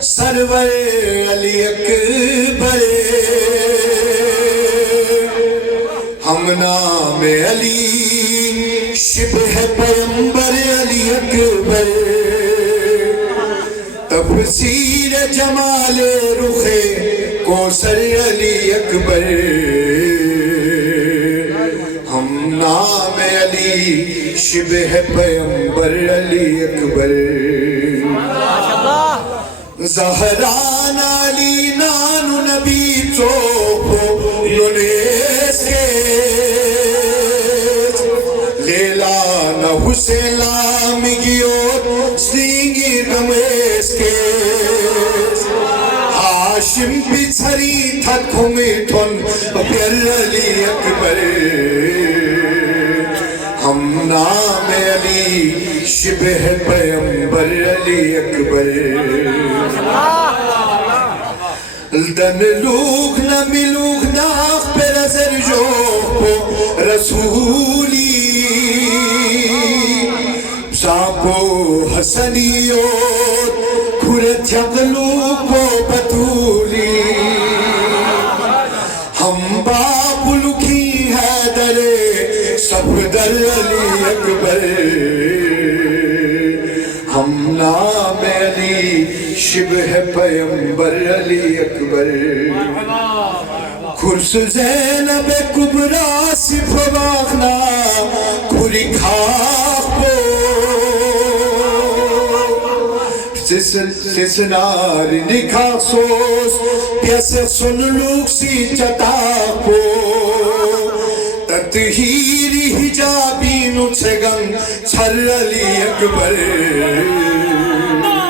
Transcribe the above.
سرور علی اکبر ہم نام علی شبہ پیمبر علی اکبر تفسیر جمال رخ کوثر علی اکبر ہم نام علی شبہ پیمبر علی اکبر زہران علی نانو نبی چوپو یونیس کے لیلان حسین لامگیو سنگی رمیس کے ہاشم پیچھری تھکو میٹھن پیر علی اکبر ہم نام علی شبہ پیمبر علی اکبر دن لوگ نہ ملوگ ناخ پر ازر جو رسولی ساکو حسنی اور کھرت یقلو کو بطولی ہم باپ لکھی حیدر صفدر علی اکبر ہم نام علی شبہ پیمبر علی اکبر کھرس زینب کبرا صف واغنا کھری کھاک پو سسنار نکھا سوس پیسے سن لوگ سی چتا پو تطہیری حجابی نچگن چھر علی اکبر